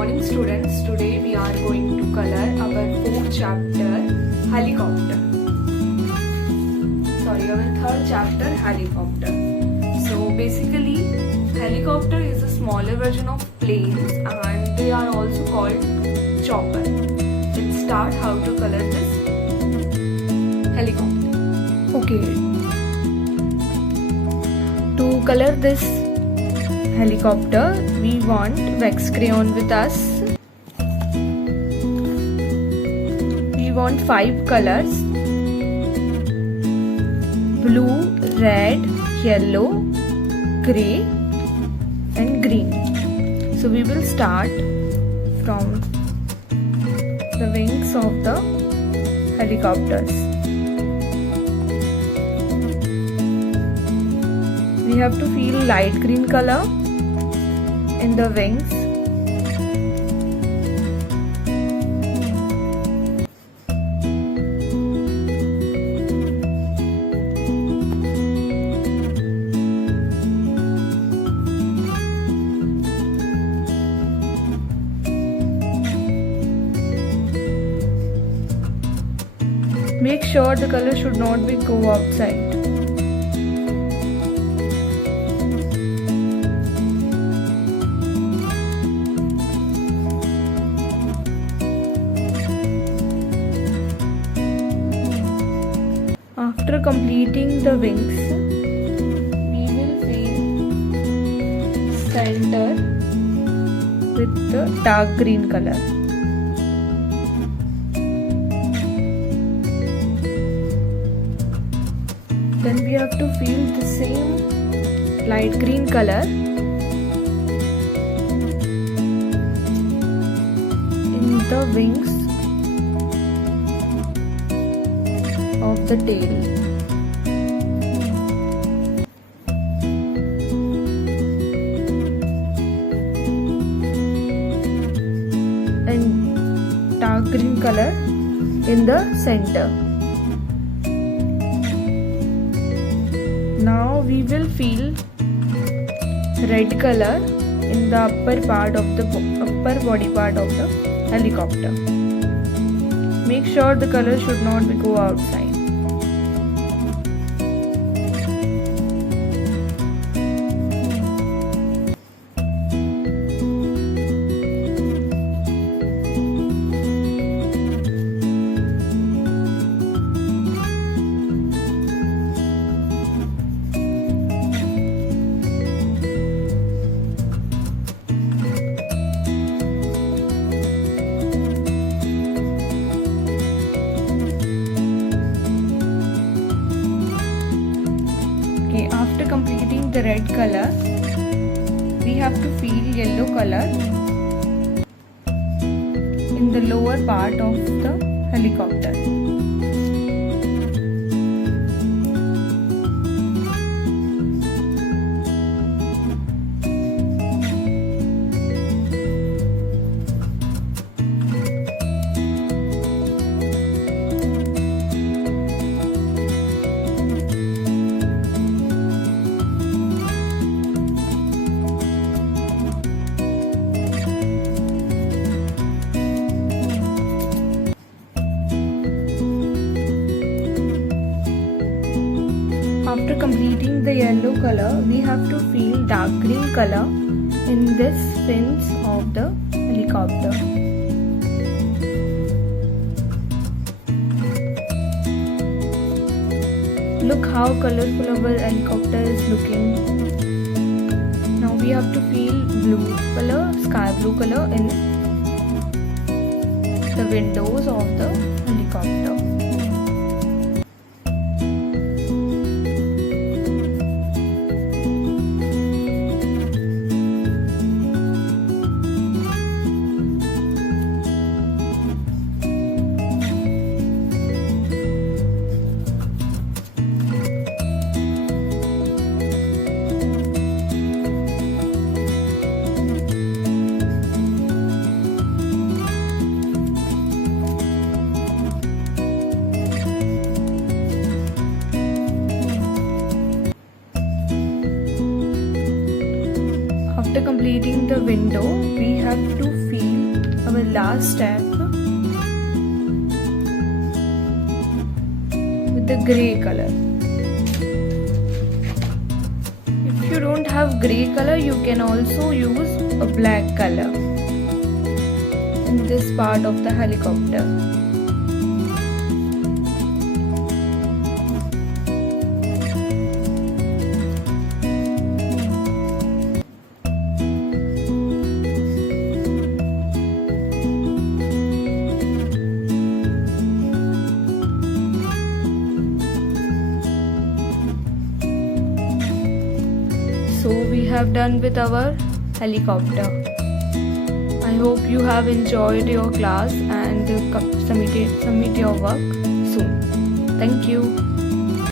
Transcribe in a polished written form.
morning students. Today we are going to color our fourth chapter helicopter. Sorry, our third chapter helicopter. So basically helicopter is a smaller version of planes and they are also called chopper. Let's start how to color this helicopter. Okay. To color this helicopter, we want wax crayon with us. We want 5 colors: blue, red, yellow, grey and green. So we will start from the wings of the helicopters. We have to feel light green color in the wings. Make sure the color should not be go outside. After completing the wings, we will fill center with the dark green color. Then we have to fill the same light green color in the wings of the tail. And dark green color in the center. Now we will fill red color in the upper body part of the helicopter. Make sure the color should not go outside. After completing the red color, we have to fill yellow color in the lower part of the helicopter. After completing the yellow color, we have to fill dark green color in this fins of the helicopter. Look how colorful our helicopter is looking. Now we have to fill blue color, sky blue color in the windows of the helicopter. completing the window, we have to fill our last step with the grey color. If you don't have grey color, you can also use a black color in this part of the helicopter. So we have done with our helicopter. I hope you have enjoyed your class and submit your work soon. Thank you.